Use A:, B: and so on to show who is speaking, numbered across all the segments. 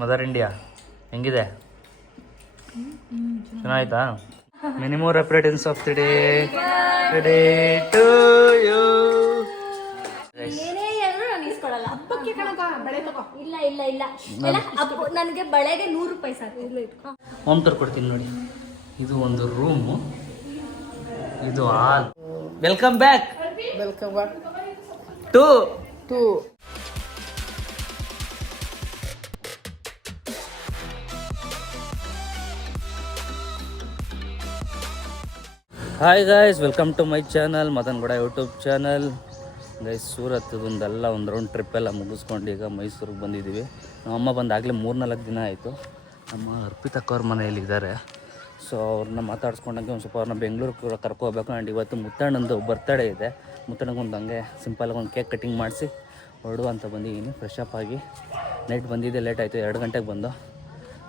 A: Mother India ಹೆಂಗಿದೆ? ಚೆನ್ನಾಯ್ತಾ? Minimum returns of the day day to you
B: ಇಲ್ಲ ಇಲ್ಲ ಇಲ್ಲ. ನನಗೆ ಬಳೆಗೆ ನೂರು ರೂಪಾಯಿ ಸಾಕು. ಇಲ್ಲ
A: ಹೋಮ್ ಟೂರ್ ಕೊಡ್ತೀನಿ ನೋಡಿ. ಇದು ಒಂದು ರೂಮು ಇದು hall welcome back
C: welcome back
A: to
C: to
A: hi guys welcome to my channel Madan Gowda YouTube channel guys Surat ಒಂದೆಲ್ಲ ಒಂದು ರೌಂಡ್ ಟ್ರಿಪ್ ಎಲ್ಲ ಮುಗಿಸ್ಕೊಂಡು ಈಗ ಮೈಸೂರಿಗೆ ಬಂದಿದ್ದೀವಿ. ನಮ್ಮ ಅಮ್ಮ ಬಂದು ಆಗಲೇ ಮೂರ್ನಾಲ್ಕು ದಿನ ಆಯಿತು. ನಮ್ಮ ಅರ್ಪಿತಾ ಅವ್ರ ಮನೆಯಲ್ಲಿ ಇದ್ದಾರೆ ಸೊ ಅವ್ರನ್ನ ಮಾತಾಡ್ಸ್ಕೊಂಡಂಗೆ ಒಂದು ಸ್ವಲ್ಪ ಅವ್ರನ್ನ ಬೆಂಗಳೂರಿಗೆ ಕರ್ಕೋಬೇಕು. ಆ್ಯಂಡ್ ಇವತ್ತು ಮುತ್ತಣ್ಣಂದು ಬರ್ತಡೇ ಇದೆ. ಮುತ್ತಣ್ಣಗೆ ಒಂದು ಹಂಗೆ ಸಿಂಪಲಾಗಿ ಒಂದು ಕೇಕ್ ಕಟಿಂಗ್ ಮಾಡಿಸಿ ಹೊರಡು ಅಂತ ಬಂದಿದ್ದೀನಿ. ಫ್ರೆಶ್ ಅಪ್ ಆಗಿ ನೈಟ್ ಬಂದಿದ್ದೆ ಲೇಟ್ ಆಯಿತು, ಎರಡು ಗಂಟೆಗೆ ಬಂದು.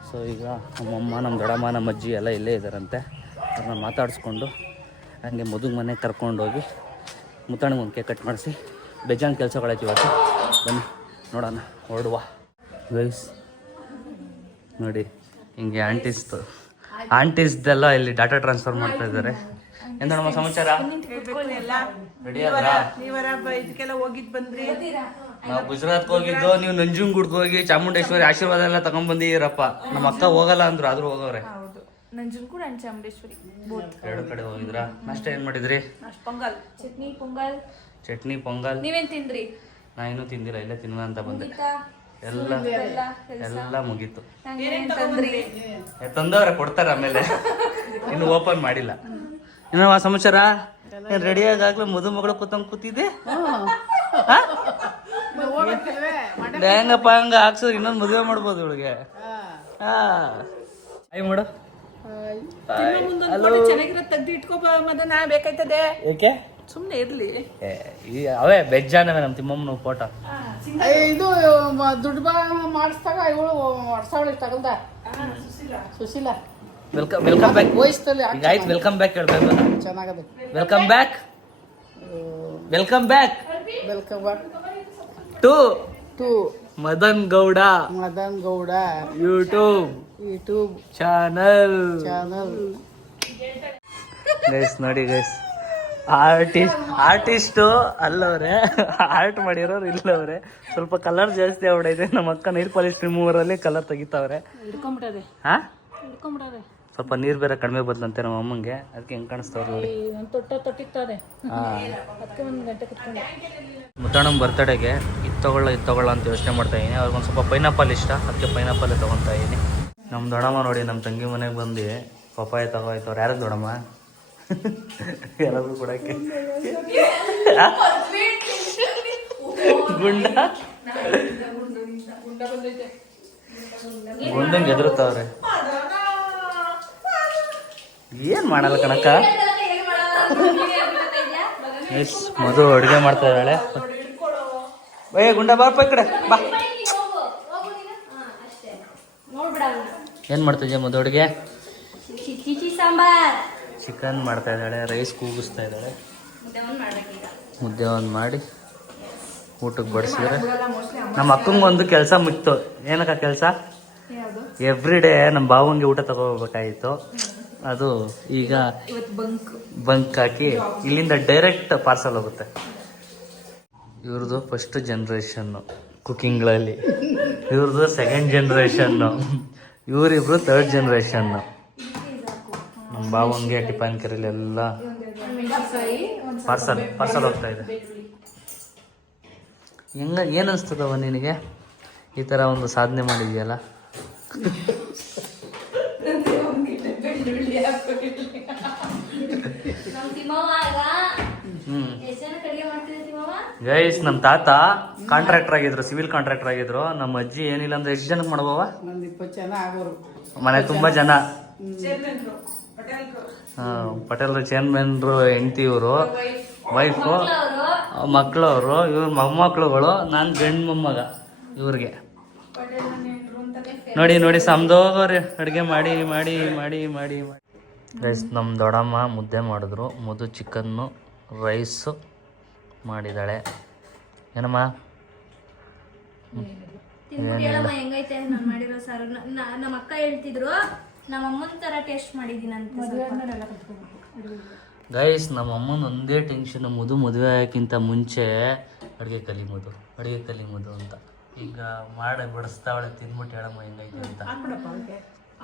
A: ಸೊ ಈಗ ನಮ್ಮಮ್ಮ ನಮ್ಮ ದೊಡ್ಡಮ್ಮ ನಮ್ಮ ಅಜ್ಜಿ ಎಲ್ಲ ಇಲ್ಲೇ ಇದ್ದಾರಂತೆ. ಅವ್ರನ್ನ ಮಾತಾಡಿಸ್ಕೊಂಡು ಹಂಗೆ ಮದುವೆ ಮನೆಗೆ ಕರ್ಕೊಂಡೋಗಿ ಮುತ್ತಣ್ಣಗೆ ಕೇಕ್ ಕಟ್ ಮಾಡಿಸಿ ಬೇಜಾನ್ ಕೆಲಸಗಳೈತಿ ಇವತ್ತು. ಬನ್ನಿ, ನೋಡೋಣ, ಹೊರಡುವ. ಗೈಸ್ ನೋಡಿ, ಹಿಂಗೆ ಆಂಟೀಸ್ದು ಆಂಟೀಸ್ದೆಲ್ಲ ಇಲ್ಲಿ ಡಾಟಾ ಟ್ರಾನ್ಸ್ಫರ್ ಮಾಡ್ತಾ ಇದ್ದಾರೆ. ಎಂತ ನಮ್ಮ ಸಮಾಚಾರ? ರೆಡಿ ನಾವು ಗುಜರಾತ್ಗೆ ಹೋಗಿದ್ದು, ನೀವು ನಂಜುಂಗೂಡ್ಗೆ ಹೋಗಿ ಚಾಮುಂಡೇಶ್ವರಿ ಆಶೀರ್ವಾದ ಎಲ್ಲ ತಗೊಂಡ್ಬಂದಿದ್ದೀರಪ್ಪ ನಮ್ಮ ಅಕ್ಕ ಹೋಗಲ್ಲ ಅಂದ್ರು, ಆದ್ರೂ ಹೋಗವ್ರೆ.
C: ನಂಜನಗೂಡು ಅಂಡ್ ಚಾಮುಂಡೇಶ್ವರಿ. ಬೋತ್
A: ಎರಡು ಕಡೆ ಹೋಗಿದ್ರಾ ನಾಷ್ಟ ಏನ್ ಮಾಡಿದ್ರಿ?
C: ಅಷ್ಟು ಪೊಂಗಲ್.
B: ಚಟ್ನಿ ಪೊಂಗಲ್.
A: ಚಟ್ನಿ ಪೊಂಗಲ್.
B: ನೀವೇನ್ ತಿಂದ್ರಿ?
A: ನಾ ಇನ್ನೂ ತಿಂದಿಲ್ಲ ಇಲ್ಲೇ ತಿನ್ನೋಣ ಅಂತ ಬಂದೆ. ಎಲ್ಲ ಎಲ್ಲ ಮುಗೀತು.
B: ತಂದವ್ರ ಕೊಡ್ತಾರ
A: ಏ, ತಂದವ್ರೆ ಕೊಡ್ತಾರೆ ಆಮೇಲೆ. ಇನ್ನು ಓಪನ್ ಮಾಡಿಲ್ಲ. ಇನ್ನು ಆ ಸಮಾಚಾರ? ರೆಡಿ ಆಗಾಗ್ಲೇ ಮದುಮಗಳು ಕೂತಂಗ್ ಕೂತಿದ್ದೆ? ಹೆಂಗಪ್ಪ ಹಂಗ ಹಾಕ್ಸಿದ್ರೆ ಇನ್ನೊಂದು ಮದುವೆ ಮಾಡ್ಬೋದು ಇವಳಿಗೆ. ಹಾ. ಆಯ್ ಮಾಡು
C: ಮುಂದೊಂದು ಚೆನ್ನಾಗಿರೋ ತೆಗ್ದು ಇಟ್ಕೋಬ ಮದನ ಬೇಕಾಯ್ತದೆ?
A: ಏಕೆ?
C: ಸುಮ್ಮನೆ ಇರ್ಲಿ.
A: ಏ, ಈ ಅವೇ ಬೆಜ್ಜಾನವೆ ನಮ್ಮ ತಿಮ್ಮಮ್ಮನ ಫೋಟೋ.
C: ಇದು ಮ- ದುಡ್ಡು ಬಾ ಮಾಡಿಸ್ದಾಗ ಇವಳು ಮಾಡ್ಸಾವಳಿ ತಗಲ್ದ ಸುಶೀಲ.
A: ವೆಲ್ಕಮ್ ವೆಲ್ಕಮ್ ಬ್ಯಾಕ್
C: ವಯಸ್ಸಲ್ಲಿ
A: ಈಗ ಆಯ್ತು ವೆಲ್ಕಮ್ ಬ್ಯಾಕ್ ಹೇಳ್ಬೇಕು.
C: ಚೆನ್ನಾಗದೆ.
A: Welcome back welcome back
C: welcome back
A: to
C: to
A: Madan Gowda.
C: Madan Gowda.
A: YouTube
C: YouTube
A: channel
C: channel
A: guys ನೋಡಿ ಗೈಸ್ ಆರ್ಟಿಸ್ಟ್ ಆರ್ಟಿಸ್ಟು ಅಲ್ಲವ್ರೆ. ಆರ್ಟ್ ಮಾಡಿರೋರು ಇಲ್ಲವ್ರೆ. ಸ್ವಲ್ಪ ಕಲರ್ ಜಾಸ್ತಿ ಆಗ್ಬಿಡೈತೆ ನಮ್ಮ ಅಕ್ಕ ನೀರ್ ಪಾಲಿಶ್ ರಿಮೂವರ್ ಅಲ್ಲಿ ಕಲರ್ ತೆಗಿತಾವ್ರೆ.
C: ಹಿಡ್ಕೊಂಬಿಟ್ಟದೆ
A: ಹಾ?
C: ಹಿಡ್ಕೊಂಬಿಟ್ಟದೆ
A: ಸ್ವಲ್ಪ ನೀರ್ ಬೇರೆ ಕಡಿಮೆ ಬದ್ಲಂತೆ ನಮ್ಮ ಅಮ್ಮಂಗೆ. ಅದಕ್ಕೆ ಹೆಂಗ್ ಕಾಣಿಸ್ತಾವ್ರು ನೋಡಿ.
C: ತೊಟ್ಟ ಅದಕ್ಕೆ ಒಂದು ಗಂಟೆ ಕುತ್ಕೊಂಡೆ.
A: ಮುತ್ತಣ್ಣನ ಬರ್ತಡೆಗೆ ಇದು ತಗೊಳ್ಳ ಇದು ತಗೊಳ್ಳ ಅಂತ ಯೋಚನೆ ಮಾಡ್ತಾ ಇದೀನಿ. ಅವ್ರಿಗೊಂದು ಸ್ವಲ್ಪ ಪೈನಾಪಲ್ ಇಷ್ಟ. ಅದಕ್ಕೆ ಪೈನಾಪಲ್ ತಗೊಂತಾ ಇದೀನಿ. ನಮ್ಮ ದೊಡಮ್ಮ ನೋಡಿ ನಮ್ಮ ತಂಗಿ ಮನೆಗೆ ಬಂದು ಪಪ್ಪಾಯ ತಗೋಯ್ತವ್ರು. ಯಾರು ದೊಡಮ್ಮ ಎಲ್ಲರೂ ಕೊಡಕ್ಕೆ. ಗುಂಡ? ಗುಂಡಂಗೆ ಎದುರುತ್ತವ್ರೆ ಏನ್ ಮಾಡಲ್ಲ ಕಣಕ್ಕ? ಎಸ್ ಮಧು ಅಡುಗೆ ಮಾಡ್ತಾ ಇದ್ದಾಳೆ. ಬಯ ಗುಂಡ ಬಾರಪ್ಪ ಈ ಕಡೆ ಬಾ.
B: ಏನು
A: ಏನ್ ಮಾಡ್ತಾ ಇದೀಯ ಮಧು ಅಡುಗೆ? ಚಿಕನ್ ಮಾಡ್ತಾ ಇದ್ದಾಳೆ ರೈಸ್ ಕೂಗಿಸ್ತಾ ಇದ್ದಾಳೆ. ಮುದ್ದೆ ಒಂದು ಮಾಡಿ ಊಟಕ್ಕೆ ಬಡಿಸಿದ್ರೆ. ನಮ್ಮ ಅಕ್ಕಂಗೆ ಒಂದು ಕೆಲಸ ಮುಗಿತು. ಏನಕ್ಕ ಕೆಲಸ? ಎವ್ರಿ ಡೇ ನಮ್ಮ ಬಾವಂಗೆ ಊಟ ತಗೋಬೇಕಾಗಿತ್ತು ಅದು ಈಗ
C: ಬಂಕ್
A: ಬಂಕ್ ಹಾಕಿ ಇಲ್ಲಿಂದ ಡೈರೆಕ್ಟ್ ಪಾರ್ಸಲ್ ಹೋಗುತ್ತೆ. ಇವ್ರದ್ದು ಫಸ್ಟ್ ಜನ್ರೇಷನ್ನು ಕುಕಿಂಗ್ಗಳಲ್ಲಿ ಇವ್ರದ್ದು ಸೆಕೆಂಡ್ ಜನ್ರೇಷನ್ನು ಇವರಿಬ್ರು ಥರ್ಡ್ ಜನ್ರೇಷನ್ನು ನಮ್ಮ ಬಾವಂಗೆ ಟಿಫನ್ ಕೆರೆಯಲ್ಲಿ ಎಲ್ಲ ಪಾರ್ಸಲ್ ಪಾರ್ಸಲ್ ಹೋಗ್ತಾ ಇದೆ. ಹೆಂಗ ಏನು ಅನಿಸ್ತದವ ನಿನಗೆ? ಈ ಥರ ಒಂದು ಸಾಧನೆ ಮಾಡಿದ್ಯಲ್ಲ
B: ನಮ್ ತಿಮ್ಮವ್ವ ಈಗ
A: ಹ್ಞೂ
B: ಎಷ್ಟ್ ಜನಕ್ಕೆ ಅಡಿಗೆ ಮಾಡ್ತಿದ್ದೆ ತಿಮ್ಮವ್ವ
A: ಗೈಸ್ ನಮ್ಮ ತಾತ ಕಾಂಟ್ರಾಕ್ಟರ್ ಆಗಿದ್ರು ಸಿವಿಲ್ ಕಾಂಟ್ರಾಕ್ಟರ್ ಆಗಿದ್ರು. ನಮ್ಮ ಅಜ್ಜಿ ಏನಿಲ್ಲ ಅಂದ್ರೆ ಎಷ್ಟು ಜನಕ್ಕೆ ಮಾಡ್ಬೋವ ಮನೆ ತುಂಬಾ ಜನ. ಪಟೇಲ್ರು. ಪಟೇಲ್ ಚೇರ್ಮನ್ರು ಹೆಂಡತಿ ಇವರು. ವೈಫು ಅವರು ಇವ್ರ ಮೊಮ್ಮಕ್ಳುಗಳು ನಾನು ಗಂಡು ಮೊಮ್ಮಗ ಇವ್ರಿಗೆ. ನೋಡಿ ನೋಡಿ ಸಮದೋಗ್ರಿ ಅಡುಗೆ ಮಾಡಿ ಮಾಡಿ ಮಾಡಿ ಮಾಡಿ ಮಾಡಿ. ರೈಸ್ ನಮ್ಮ ದೊಡ್ಡಮ್ಮ ಮುದ್ದೆ ಮಾಡಿದ್ರು. ಮುದ್ದು ಚಿಕನ್ನು ರೈಸು ಮಾಡಿದ್ದಾಳೆ ಏನಮ್ಮ?
B: ತಿನ್ಬಿಟ್ಟು ಹೇಳಮ್ಮ ಹೆಂಗೈತೆ ನಾನು ಮಾಡಿರೋ ಸಾರು. ನ- ನ- ನಮ್ಮ ಅಕ್ಕ ಹೇಳ್ತಿದ್ರು ನಮ್ಮ ಅಮ್ಮನ ತರ ಟೇಸ್ಟ್ ಮಾಡಿದೀನಿ
A: ಗೈಸ್ ನಮ್ಮ ಅಮ್ಮನ ಒಂದೇ ಟೆನ್ಷನ್ ಮುದು ಮದುವೆ ಆಗೋಕ್ಕಿಂತ ಮುಂಚೆ ಅಡುಗೆ ಕಲಿಮುದು ಅಡುಗೆ ಕಲಿಮುದು ಅಂತ. ಈಗ ಮಾಡಿ ಬಡಿಸ್ತಾವಳೆ ತಿನ್ಬಿಟ್ಟು ಹೇಳಮ್ಮ ಹೆಂಗೈತೆ ಅಂತ.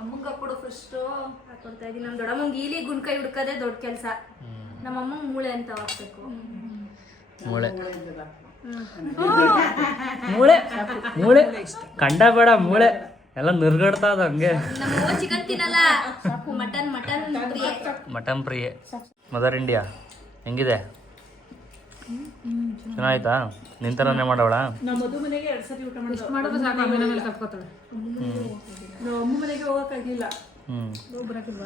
B: ಅಮ್ಮಂಗೆ ಕೊಡು ಫಸ್ಟ್ ಹಾಕೊಡ್ತಾ ಇದೀನಿ. ನಮ್ಮ ದೊಡ್ಡಮ್ಮಂಗೆ ಈಲಿ ಗುಣಕಾಯಿ ಹುಡ್ಕೋದೇ ದೊಡ್ಡ ಕೆಲಸ. ನಮ್ಮ ಅಮ್ಮಂಗೆ ಮೂಳೆ ಅಂತ ಹಾಕ್ಬೇಕು.
A: ಮೂಳೆ. ಮೂಳೆ ಮೂಳೆ. ಕಂಡ ಬೇಡ ಮೂಳೆ. ಎಲ್ಲ ನಿರ್ಗಡ್ತಾ ಅದ ಹಂಗೆ.
B: ಚಿಕನ್ ತಿನ್ನಲ್ಲ. ಮಟನ್ ಮಟನ್ ಪ್ರಿಯೆ.
A: ಮಟನ್ ಪ್ರಿಯೆ. ಮದರ್ ಇಂಡಿಯಾ ಹೆಂಗಿದೆ? ಚೆನ್ನಾಯ್ತಾ ನಿನ್ ಥರನೇ ಮಾಡವಳ?
C: ನಮ್ಮ ಮದು ಮನೆಗೆ ಎರಡು ಸರಿ ಊಟ ಮಾಡಿದ್ರು ಮಾಡೋದು ಸಾಕು ಆಮೇಲೆ ಆಮೇಲೆ ಕಟ್ಕೋತಾಳೆ ನಾವು ಅಮ್ಮ ಮನೆಗೆ ಹೋಗೋಕ್ಕಾಗಿಲ್ಲ
A: ಹ್ಞೂ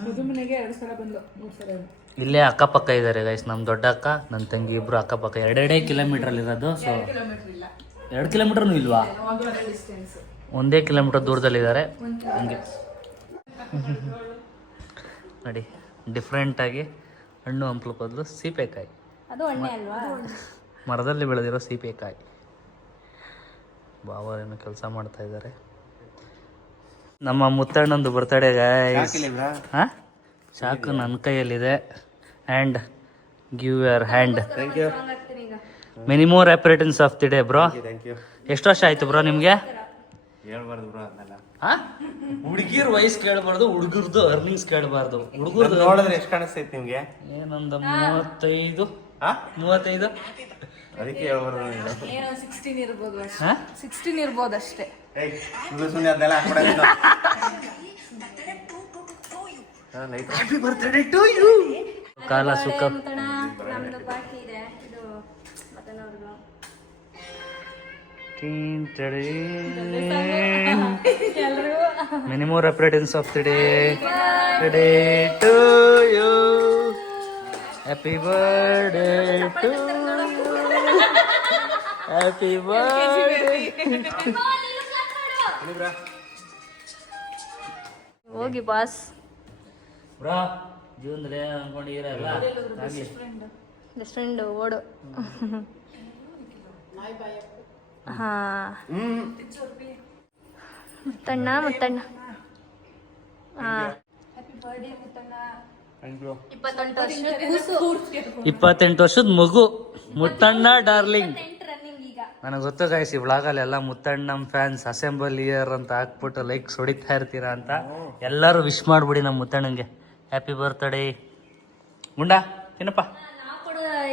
C: ಮದು ಮನೆಗೆ ಎರಡು ಸಲ ಬಂದು ಮೂರು ಸಲ.
A: ಇಲ್ಲೇ ಅಕ್ಕಪಕ್ಕ ಇದ್ದಾರೆ ಗೈಸ್ ನಮ್ಮ ದೊಡ್ಡ ಅಕ್ಕ ನನ್ನ ತಂಗಿ ಇಬ್ರು ಅಕ್ಕಪಕ್ಕ. ಎರಡೆರಡೇ ಕಿಲೋಮೀಟರ್ ಇರೋದು ಸೊ
C: ಕಿಲೋಮೀಟರ್ ಇಲ್ಲ.
A: ಎರಡು ಕಿಲೋಮೀಟರ್ನು ಇಲ್ವಾ? ಒಂದೇ ಕಿಲೋಮೀಟರ್ ದೂರದಲ್ಲಿದ್ದಾರೆ ಹಂಗೆ. ನೋಡಿ. ಡಿಫ್ರೆಂಟಾಗಿ ಹಣ್ಣು ಹಂಪಲು ಬದಲು ಸೀಬೆಕಾಯಿ
B: ಅದು ಎಣ್ಣೆ ಅಲ್ವಾ?
A: ಮರದಲ್ಲಿ ಬೆಳೆದಿರೋ ಸೀಬೆಕಾಯಿ. ಬಾಬಾ ಏನೋ ಕೆಲಸ ಮಾಡ್ತಾ ಇದ್ದಾರೆ ನಮ್ಮ ಮುತ್ತಣ್ಣಂದು ಬರ್ತಡೇ ಗಾಯ್ಸ್ ಹಾಂ? ಚಾಕು ನನ್ನ ಕೈಯಲ್ಲಿದೆ. And give your hand many more happy returns of the day bro ಎಷ್ಟು ವರ್ಷ ಆಯ್ತು ಬ್ರೋ ನಿಮಗೆ? ಹುಡುಗಿರ್ ವಯಸ್ಸು ಕೇಳಬಾರ್ದು ಹುಡುಗರ್ದು ಅರ್ನಿಂಗ್ಸ್ ಕೇಳಬಾರ್ದು. ಹುಡುಗರ್ದು
D: ನೋಡಿದ್ರೆ ಎಷ್ಟು ಕಾಣಿಸ್ತೈತಿ ನಿಮಗೆ?
A: ಏನೊಂದು ಮೂವತ್ತೈದು? ಮೂವತ್ತೈದು?
D: ಅದಕ್ಕೆ ಹೇಳ್ಬಾರ್ದು ನೀನು
C: ಏನೋ ಸಿಕ್ಸ್ಟೀನ್ ಇರ್ಬೋದು ಅಷ್ಟೇ.
A: ಹಾ
C: ಸಿಕ್ಸ್ಟೀನ್ ಇರ್ಬೋದು ಅಷ್ಟೇ.
D: ಏಯ್ ಸುಮ್ಮನೆ ಅದನ್ನೆಲ್ಲ ಹಾಕ್ಬಿಡೋದು
A: ಕಾಲ ಸುಖ.
B: ನಮ್ದು ಬಾಕಿ ಇದೆ. ಇದು ಮಟನ್ ಅವ್ರದ್ದು
A: many more happy returns of the day day to you happy birthday to happy birthday
B: ಹೋಗಿ ಬಾಸ್.
A: ಬ್ರಾ ಜೀವನದಲ್ಲಿ ಅನ್ಕೊಂಡಿರಲ್ಲ ಹಾಗೆ.
B: ಬೆಸ್ಟ್ ಫ್ರೆಂಡ್ ಓಡು. ಹಾ. ಮುತ್ತಣ್ಣ ಮುತ್ತಣ್ಣ. ಹಾ. ಹ್ಯಾಪಿ ಬರ್ಡೇ ಕೂಸು
A: ಇಪ್ಪತ್ತೆಂಟು ವರ್ಷದ ಮಗು. ಮುತ್ತಣ್ಣ ಡಾರ್ಲಿಂಗ್.
B: ಎಂಟು ರನ್ನಿಂಗ್ ಈಗ.
A: ನನಗೆ ಗೊತ್ತು ಗಾಯ್ಸ್ ಈ ಎಲ್ಲ ಮುತ್ತಣ್ಣಮ್ ಫ್ಯಾನ್ಸ್ ಅಸೆಂಬಲ್ ಇಯರ್ ಅಂತ ಹಾಕ್ಬಿಟ್ಟು ಲೈಕ್ ಹೊಡಿತಾ ಇರ್ತೀರಾ ಅಂತ ಎಲ್ಲರೂ ವಿಶ್ ಮಾಡ್ಬಿಡಿ ನಮ್ಮ ಮುತ್ತಣ್ಣಂಗೆ. ಹ್ಯಾಪಿ ಬರ್ತ್ಡೇ ಗುಂಡ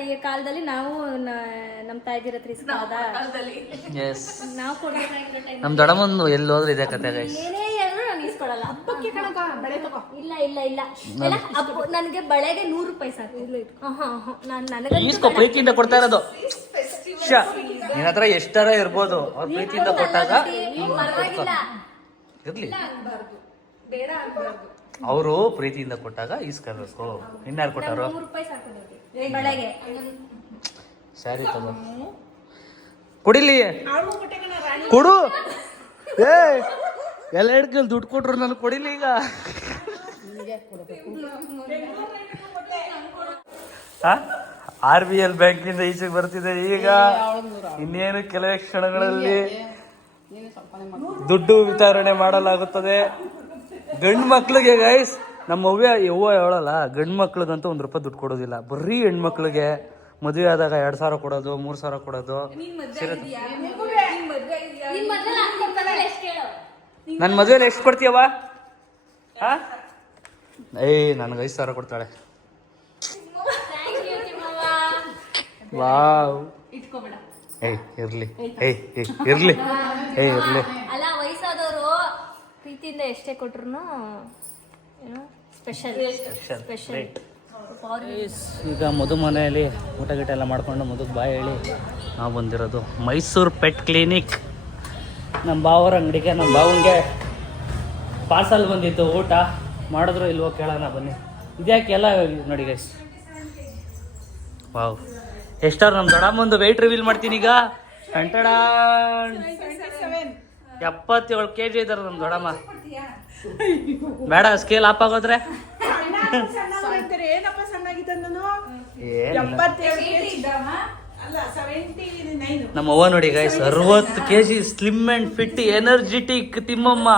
B: ಈ ಕಾಲದಲ್ಲಿ ನಾವು ನಮ್ಮ ತಾಯಿದಿರ ಇಸ್ಕೊಳ್ಳೋದ
A: ಎಸ್
B: ನಾವು
A: ನಮ್ಮ ದೊಡ್ಡಮ್ಮಂದು ಎಲ್ಲಿ ಹೋದ್ರೆ ಇದೆ ಕತೆ ಗೈಸ್
B: ಹೇಳಿದ್ರು ಹಬ್ಬಕ್ಕೆ ಕಣಕ ಬಳೆ ತಗೋ. ಇಲ್ಲ ಇಲ್ಲ ಇಲ್ಲ. ಎಲ್ಲ ಹಬ್ಬ ನನಗೆ ಬಳೆಗೆ ನೂರು ರೂಪಾಯಿ ಸಾಕು. ಹಾ ಹಾ ಹಾ ನಾನು ನನಗೆ
A: ಈಸ್ಕೊ ಪ್ರೀತಿಯಿಂದ ಕೊಡ್ತಾ ಇರೋದು. ಶ್ಯಾ, ನಿನ್ನ ಹತ್ರ ಎಷ್ಟರ ಇರ್ಬೋದು? ಅವ್ರ ಪ್ರೀತಿಯಿಂದ ಕೊಟ್ಟಾಗ
B: ಪರವಾಗಿಲ್ಲ.
A: ಇರ್ಲಿ. ಅವರು ಪ್ರೀತಿಯಿಂದ ಕೊಟ್ಟಾಗ ಈಸ್ಕರ್ಬೇಕು ಇನ್ಯಾರು ಕೊಟ್ಟಾರು?
B: ಸರಿ ರೂಪಾಯಿ ಸಾಕು ನನಗೆ ಬಳೆಗೆ.
A: ಸ್ಯಾರಿ ತಗೋ. ಕುಡಿಲಿ. ಕೊಡು. ಏ ಎಲ್ಲ ಹಿಡ್ಕಲ್ ದುಡ್ಡು ಕೊಟ್ರು ನನಗೆ ಕೊಡಿಲ್ಲ ಈಗ. ಆರ್ ಬಿ ಎಲ್ ಬ್ಯಾಂಕಿಂದ ಈಚೆಗೆ ಬರ್ತಿದೆ ಈಗ. ಇನ್ನೇನು ಕೆಲವೇ ಕ್ಷಣಗಳಲ್ಲಿ ದುಡ್ಡು ವಿತರಣೆ ಮಾಡಲಾಗುತ್ತದೆ. ಗಂಡು ಮಕ್ಳಿಗೆ ಗೈಸ್ ನಮ್ಮ ಅವ್ಯ ಯವ್ವ ಹೇಳಲ್ಲ ಗಂಡು ಮಕ್ಳಿಗಂತೂ ಒಂದು ರೂಪಾಯಿ ದುಡ್ಡು ಕೊಡೋದಿಲ್ಲ. ಬರೀ ಹೆಣ್ಮಕ್ಳಿಗೆ ಮದುವೆ ಆದಾಗ ಎರಡು ಸಾವಿರ ಕೊಡೋದು ಮೂರು ಸಾವಿರ ಕೊಡೋದು.
B: ನಿನ್ ಮದ್ವೆ ಎಷ್ಟು ಕೇಳು
A: ನನ್ನ ಮದುವೆನ ಎಷ್ಟು ಕೊಡ್ತೀಯವ್ವ? ಹಾ? ಏಯ್ ನನಗೆ ಐದು ಸಾವಿರ ಕೊಡ್ತಾಳೆ.
B: Thank you Timmavva
A: wow. ಏಯ್ ಇರ್ಲಿ. ಏಯ್ ಏಯ್ ಇರ್ಲಿ. ಏಯ್ ಇರ್ಲಿ.
B: ಅಲ್ಲ ವಯಸ್ಸಾದವರು ಪ್ರೀತಿಯಿಂದ ಎಷ್ಟೇ ಕೊಟ್ರು ಏನೋ ಸ್ಪೆಷಲ್ ಸ್ಪೆಷಲ್
A: ಈಗ ಮಧು ಮನೆಯಲ್ಲಿ ಊಟ ಗೀಟ ಎಲ್ಲ ಮಾಡ್ಕೊಂಡು ಮಧುಗೆ ಬಾಯ್ ಹೇಳಿ ನಾವು ಬಂದಿರೋದು ಮೈಸೂರು ಪೆಟ್ ಕ್ಲಿನಿಕ್. ನಮ್ಮ ಬಾವರ ಅಂಗಡಿಗೆ ನಮ್ಮ ಬಾವನಿಗೆ ಪಾರ್ಸಲ್ ಬಂದಿತ್ತು ಊಟ ಮಾಡಿದ್ರು ಇಲ್ವೋ ಕೇಳೋಣ ಬನ್ನಿ. ಇದ್ಯಾಕೆ ಎಲ್ಲ ನೋಡಿ ಗೈಸ್ ವಾವ್ ಎಷ್ಟಾರು ನಮ್ಮ ದೊಡ್ಡಮ್ಮಂದು ವೆಯ್ಟ್ ರಿವೀಲ್ ಮಾಡ್ತೀನಿ ಈಗ? ಟಂಟಡ ಎಪ್ಪತ್ತೇಳು ಕೆ ಜಿ ಇದ್ದಾರೆ ನಮ್ಮ ದೊಡ್ಡಮ್ಮ ಬೇಡ ಸ್ಕೇಲ್ ಆಪ್ ಆಗೋದ್ರೆ.
C: ಏನಪ್ಪ ಸಣ್ಣಾಗಿದ್ದ
A: ನಮ್ಮ ಅವ್ವ ನೋಡಿ ಗೈಸ್ ಅರವತ್ತು K G slim and fit energetic Timmamma.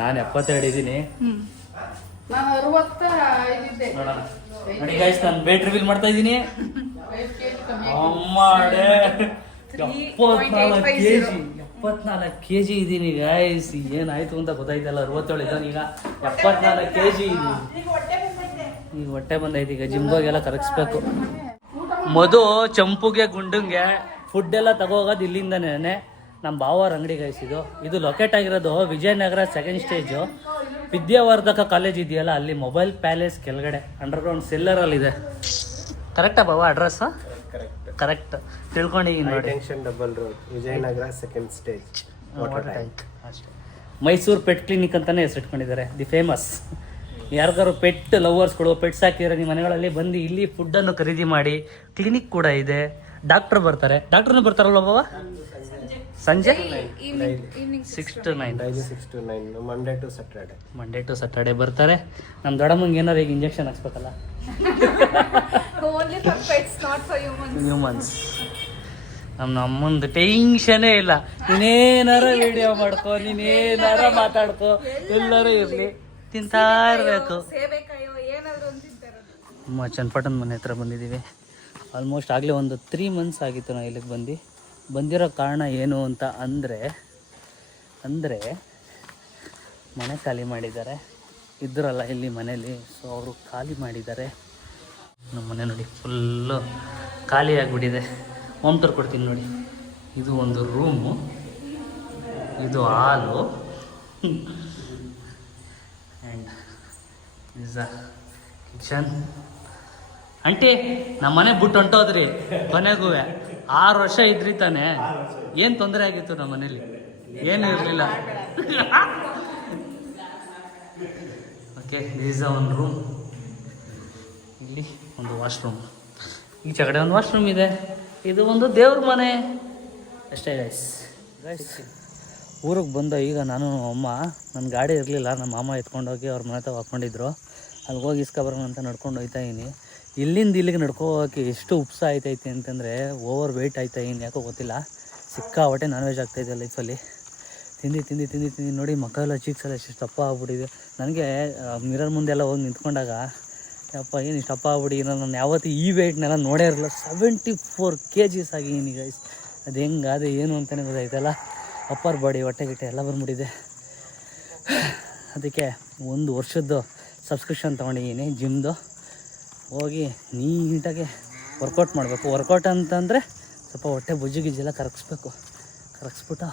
A: ನಾನು ಎಪ್ಪತ್ತೆರಡು ಇದ್ದೀನಿ. ನೋಡಿ ಗೈಸ್ ನಾನು ವೇಟ್ ರಿವೀಲ್ ಮಾಡ್ತಾ ಇದ್ದೀನಿ. ಅಮ್ಮಾಡೆ. ಎಪ್ಪತ್ನಾಲ್ಕು ಕೆ ಜಿ ಎಪ್ಪತ್ನಾಲ್ಕು ಕೆ ಜಿ ಇದ್ದೀನಿ ಗೈಸ್ ಏನಾಯ್ತು ಅಂತ ಗೊತ್ತಾಯ್ತಲ್ಲ ಅರವತ್ತೇಳು ಇದ್ದಾನೆ ಈಗ ಎಪ್ಪತ್ನಾಲ್ಕು ಕೆ ಜಿ ಇದ್ದೀನಿ. ಈಗ ಹೊಟ್ಟೆ ಬಂದೈತಿ ಈಗ ಜಿಮ್ಗೋಗೆಲ್ಲ ಕರಗಿಸ್ಬೇಕು. ಮಧು ಚಂಪುಗೆ ಗುಂಡಂಗೆ ಫುಡ್ ಎಲ್ಲ ತಗೋಗೋದು ಇಲ್ಲಿಂದನೇ. ನಮ್ಮ ಬಾವರ ಅಂಗಡಿ ಕಾಯಿಸಿದ್ದು ಇದು ಲೊಕೇಟ್ ಆಗಿರೋದು Vijayanagara second stage Vidyavardhaka college ಇದೆಯಲ್ಲ ಅಲ್ಲಿ ಮೊಬೈಲ್ ಪ್ಯಾಲೇಸ್ ಕೆಳಗಡೆ ಅಂಡರ್ಗ್ರೌಂಡ್ ಸೆಲ್ಲರಲ್ಲಿದೆ ಕರೆಕ್ಟಾ ಬಾವ ಅಡ್ರೆಸ್
D: ಕರೆಕ್ಟ್
A: ಕರೆಕ್ಟ್ ತಿಳ್ಕೊಂಡಿದ್ದೀನಿ ನೋಡಿ.
D: Tension double road Vijayanagara second stage
A: ಅಷ್ಟೇ. ಮೈಸೂರು ಪೆಟ್ ಕ್ಲಿನಿಕ್ ಅಂತಾನೆ ಹೆಸರಿಟ್ಕೊಂಡಿದ್ದಾರೆ. ದಿ ಫೇಮಸ್ ಯಾರಿಗಾರು ಪೆಟ್ ಲವರ್ಸ್ಗಳು ಪೆಟ್ಸ್ ಹಾಕಿದ್ರೆ ನಿಮ್ಮ ಮನೆಗಳಲ್ಲಿ ಬಂದು ಇಲ್ಲಿ ಫುಡ್ಡನ್ನು ಖರೀದಿ ಮಾಡಿ ಕ್ಲಿನಿಕ್ ಕೂಡ ಇದೆ. ಡಾಕ್ಟರ್ ಬರ್ತಾರೆ. ಡಾಕ್ಟರ್ನು ಬರ್ತಾರಲ್ಲ ಬಾಬಾ ಸಂಜೆ? Six to nine
D: daily six to nine Monday to Saturday
A: Monday to Saturday ಬರ್ತಾರೆ. ನಮ್ಮ ದೊಡ್ಡಮ್ಮಂಗೆ ಏನಾರು ಈಗ ಇಂಜೆಕ್ಷನ್ ಹಾಕ್ಸ್ಬೇಕಲ್ಲ?
B: ಹ್ಯೂಮನ್ಸ್
A: ನಮ್ಮ ಅಮ್ಮಂದು ಟೆನ್ಷನೇ ಇಲ್ಲ. ನೀನೇನಾರ ವಿಡಿಯೋ ಮಾಡ್ಕೋ ನೀನೇನಾರ ಮಾತಾಡ್ಕೋ ಎಲ್ಲರೂ ಇರಲಿ. ತಿಂತಾ ಇರಬೇಕು. ನಮ್ಮ ಚನ್ನಪಟ್ಟಣ ಮನೆ ಹತ್ರ ಬಂದಿದ್ದೀವಿ. ಆಲ್ಮೋಸ್ಟ್ ಆಗಲೇ ಒಂದು ತ್ರೀ ಮಂತ್ಸ್ ಆಗಿತ್ತು ನಾವು ಇಲ್ಲಿಗೆ ಬಂದು. ಬಂದಿರೋ ಕಾರಣ ಏನು ಅಂತ ಅಂದರೆ ಅಂದರೆ ಮನೆ ಖಾಲಿ ಮಾಡಿದ್ದಾರೆ. ಇದ್ರಲ್ಲ ಇಲ್ಲಿ ಮನೇಲಿ ಸೊ ಅವರು ಖಾಲಿ ಮಾಡಿದ್ದಾರೆ. ನಮ್ಮ ಮನೆ ನೋಡಿ ಫುಲ್ಲು ಖಾಲಿ ಆಗಿಬಿಟ್ಟಿದೆ ಹೋಮ್ ಟೂರ್ ಕೊಡ್ತೀನಿ ನೋಡಿ. ಇದು ಒಂದು ರೂಮು ಇದು ಹಾಲು ಅ ಕಿಚನ್. ಆಂಟಿ ನಮ್ಮ ಮನೆ ಬಿಟ್ಟು ಹೊಂಟೋದ್ರಿ. ಕೊನೆಗೂ ಆರು ವರ್ಷ ಇದ್ರಿ ತಾನೆ. ಏನು ತೊಂದರೆ ಆಗಿತ್ತು ನಮ್ಮ ಮನೇಲಿ? ಏನು ಇರಲಿಲ್ಲ? ಓಕೆ ಅ ಒಂದು ರೂಮ್ ಇಲ್ಲಿ ಒಂದು ವಾಶ್ರೂಮ್ ಈ ಕಡೆ ಒಂದು ವಾಶ್ರೂಮ್ ಇದೆ. ಇದು ಒಂದು ದೇವ್ರ ಮನೆ. ಅಷ್ಟೇ ಗೈಸ್ ಗೈಸ್ ಊರಿಗೆ ಬಂದ ಈಗ ನಾನು ಅಮ್ಮ ನನ್ನ ಗಾಡಿ ಇರಲಿಲ್ಲ. ನಮ್ಮ ಮಾಮ ಎತ್ಕೊಂಡೋಗಿ ಅವ್ರ ಮನೆ ತಗೊಂಡಿದ್ರು ಅಲ್ಲಿ ಹೋಗಿ ಇಸ್ಕೊಬರೋಣ ಅಂತ ನಡ್ಕೊಂಡು ಹೋಗ್ತಾ ಇದ್ದೀನಿ. ಇಲ್ಲಿಂದ ಇಲ್ಲಿಗೆ ನಡ್ಕೋಕೆ ಎಷ್ಟು ಉಪ್ಸ ಆಯ್ತೈತೆ ಅಂತಂದರೆ ಓವರ್ ವೆಯ್ಟ್ ಆಯ್ತಾ ಇನ್ನು ಯಾಕೋ ಗೊತ್ತಿಲ್ಲ. ಸಿಕ್ಕಾಪಟ್ಟೆ ನಾನ್ ವೆಜ್ ಆಗ್ತಾಯಿದೆ ಲೈಫಲ್ಲಿ ತಿಂದು ತಿಂದು ತಿಂದು ತಿಂದು ನೋಡಿ ಮಕ್ಕಳೆಲ್ಲ ಚೀಕ್ಸ್ ಎಲ್ಲ ಎಷ್ಟು ದಪ್ಪ ಆಗ್ಬಿಟ್ಟಿದೆ. ನನಗೆ ಮಿರರ್ ಮುಂದೆಲ್ಲ ಹೋಗಿ ನಿಂತ್ಕೊಂಡಾಗ, ಯಪ್ಪ, ಏನು ಇಷ್ಟು ದಪ್ಪ ನಾನು ಯಾವತ್ತೂ ಈ ವೆಯ್ಟ್ನೆಲ್ಲ ನೋಡೇ ಇರಲಿಲ್ಲ ಸೆವೆಂಟಿ ಫೋರ್ ಕೆ ಜಿಸ್ ಆಗಿದ್ದೀನಿ ಗೈಸ್ ಅದು ಹೆಂಗೆ ಅದು ಏನು ಅಂತಲೇ ಗೊತ್ತಾಯ್ತಲ್ಲ? ಅಪ್ಪರ್ ಬಾಡಿ ಹೊಟ್ಟೆ ಗಿಟ್ಟೆ ಎಲ್ಲ ಬಂದ್ಬಿಟ್ಟಿದೆ. ಅದಕ್ಕೆ ಒಂದು ವರ್ಷದ್ದು ಸಬ್ಸ್ಕ್ರಿಪ್ಷನ್ ತೊಗೊಂಡಿದ್ದೀನಿ ಜಿಮ್ದು. ಹೋಗಿ ನೀಟಾಗಿ ವರ್ಕೌಟ್ ಮಾಡಬೇಕು. ವರ್ಕೌಟ್ ಅಂತಂದರೆ ಸ್ವಲ್ಪ ಹೊಟ್ಟೆ ಬುಜ್ಜು ಗಿಜ್ಜೆಲ್ಲ ಕರಗಿಸ್ಬೇಕು. ಕರಗಿಸ್ಬಿಟ್ಟು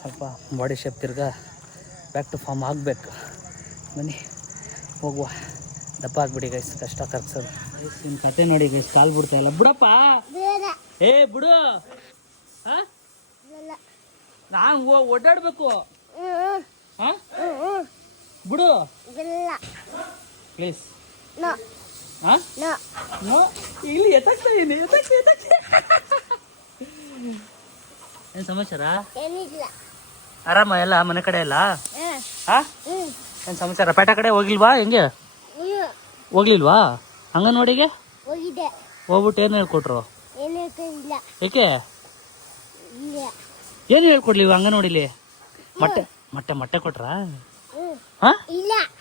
A: ಸ್ವಲ್ಪ ಬಾಡಿ ಶೇಪ್ ತಿರ್ಗಾ ಬ್ಯಾಕ್ ಟು ಫಾರ್ಮ್ ಆಗಬೇಕು. ಬನ್ನಿ ಹೋಗುವ. ದಪ್ಪ ಆಗ್ಬಿಡಿ ಗೈಸ್ ಕಷ್ಟ ಕರ್ಗ್ಸೋದು. ನಿಮ್ಮ ಕತೆ ನೋಡಿ ಗೈಸ್ ಕಾಲು ಬಿಡ್ತಾ ಇಲ್ಲ. ಬಿಡಪ್ಪ! ಏ ಬಿಡು! ಹಾ? ನಾನು ಓಡಾಡಬೇಕು. ಹಾ? ಬಿಡು. ಪ್ಲೀಸ್ ಇಲ್ಲಿ ಎತ್ತಾಕ್ತಾ ಇದೀನಿ ಏನು ಸಮಾಚಾರ? ಆರಾಮ ಎಲ್ಲ ಮನೆ ಕಡೆ ಎಲ್ಲ? ಏನ್ ಸಮಾಚಾರ? ಪೇಟ ಕಡೆ ಹೋಗಿಲ್ವಾ ಹೆಂಗೆ? ಹೋಗ್ಲಿಲ್ವಾ? ಅಂಗನವಾಡಿಗೆ? ಹೋಗ್ಬಿಟ್ಟು ಏನು ಹೇಳ್ಕೊಟ್ರು? ಏಕೆ? ಏನು ಹೇಳ್ಕೊಡ್ಲಿವ ಅಂಗನವಾಡಿಲಿ? ಮೊಟ್ಟೆ ಮೊಟ್ಟೆ ಮೊಟ್ಟೆ ಕೊಟ್ರಾ? ಹಾ?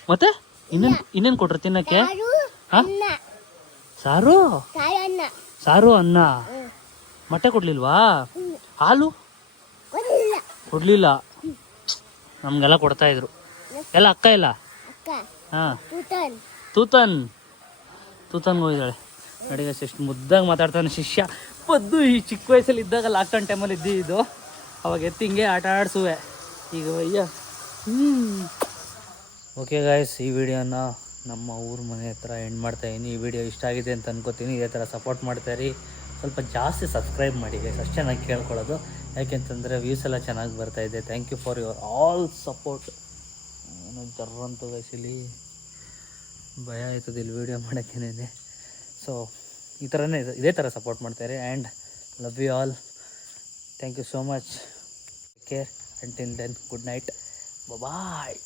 A: ಮತ್ತೆ? ಇನ್ನೇನು ಇನ್ನೇನು ಕೊಟ್ರು ತಿನ್ನಕ್ಕೆ? ಸಾರು ಸಾರು? ಅನ್ನ. ಮೊಟ್ಟೆ ಕೊಡ್ಲಿಲ್ವಾ? ಹಾಲು? ಕೊಡ್ಲಿಲ್ಲ. ನಮ್ಗೆಲ್ಲ ಕೊಡ್ತಾ ಇದ್ರು. ಎಲ್ಲ ಅಕ್ಕ ಇಲ್ಲ ಹಾ. ತೂತನ್. ತೂತನ್. ಹೋಗಿದ್ದಾಳೆ. ನಡೀಗ ಎಷ್ಟು ಮುದ್ದಾಗಿ ಮಾತಾಡ್ತಾನೆ ಶಿಷ್ಯ. ಬದ್ದು ಈ ಚಿಕ್ಕ ವಯಸ್ಸಲ್ಲಿ ಇದ್ದಾಗ ಲಾಕ್ಡೌನ್ ಟೈಮಲ್ಲಿ ಇದ್ದಿದ್ದು. ಇದು ಅವಾಗ ಎತ್ತಿ ಹಿಂಗೆ ಆಟ ಆಡಿಸುವೆ. ಈಗ ಅಯ್ಯ. ಓಕೆ ಗಾಯ್ಸ್ ಈ ವಿಡಿಯೋನ ನಮ್ಮ ಊರ ಮನೆ ಹತ್ರ ಎಂಡ್ ಮಾಡ್ತಾ ಇದೀನಿ. ಈ ವಿಡಿಯೋ ಇಷ್ಟ ಆಗಿದೆ ಅಂತ ಅನ್ಕೋತೀನಿ. ಇದೇ ಥರ ಸಪೋರ್ಟ್ ಮಾಡ್ತಾಯಿರಿ ಸ್ವಲ್ಪ ಜಾಸ್ತಿ ಸಬ್ಸ್ಕ್ರೈಬ್ ಮಾಡಿ ಗೈಸ್ ಅಷ್ಟೇ ನಾನು ಕೇಳ್ಕೊಳ್ಳೋದು. ಯಾಕೆಂತಂದರೆ ವ್ಯೂಸ್ ಎಲ್ಲ ಚೆನ್ನಾಗಿ ಬರ್ತಾ ಇದೆ. Thank you for your all support ಏನೋ ಜರ್ರಂತು ಗೈಸ್ ಇಲ್ಲಿ. ಭಯ ಆಯ್ತದೆ ಇಲ್ಲಿ ವೀಡಿಯೋ ಮಾಡೋಕ್ಕೇನೇ ಸೊ ಈ ಥರನೇ ಇದೆ- ಇದೇ ಥರ ಸಪೋರ್ಟ್ ಮಾಡ್ತಾರೆ and love you all thank you so much care until then good night bye